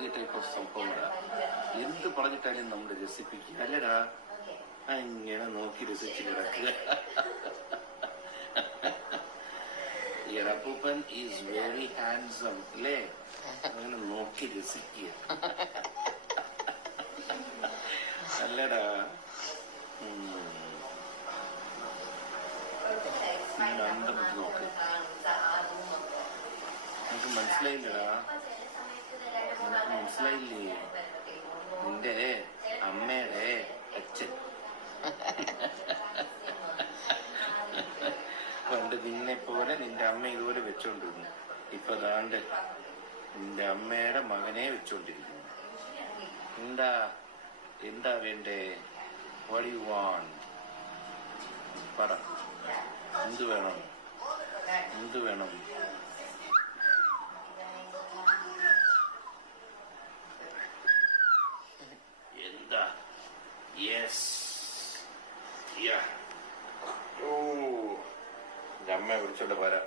പുതിയ type of സംഭവങ്ങളാ. എന്ത് പറഞ്ഞിട്ടാലും നമ്മള് രസിപ്പിക്കുക അല്ലടാ. ഇങ്ങനെ നോക്കി രസിച്ച് കിടക്കുക. അപ്പൂപ്പൻ ഈസ് വെരി ഹാൻസം അല്ലേ? അങ്ങനെ നോക്കി രസിക്കുക അല്ലടാ. നോക്ക്, നിനക്ക് മനസ്സിലായില്ലടാ, നിനക്ക് മനസ്സിലായില്ലേ? നിന്റെ അമ്മയുടെ അച്ഛൻ പണ്ട് നിന്നെ പോലെ നിന്റെ അമ്മ ഇതുപോലെ വെച്ചോണ്ടിരുന്നു. ഇപ്പൊ ദാണ്ട് നിന്റെ അമ്മയുടെ മകനെ വെച്ചോണ്ടിരിക്കുന്നു. എന്താ വേണ്ടേ? What you want? പറ, എന്ത് വേണം? എന്താ? യെസ്, യാ. ഓ, എന്റെ അമ്മയെ വിളിച്ചോണ്ട് പോരാ.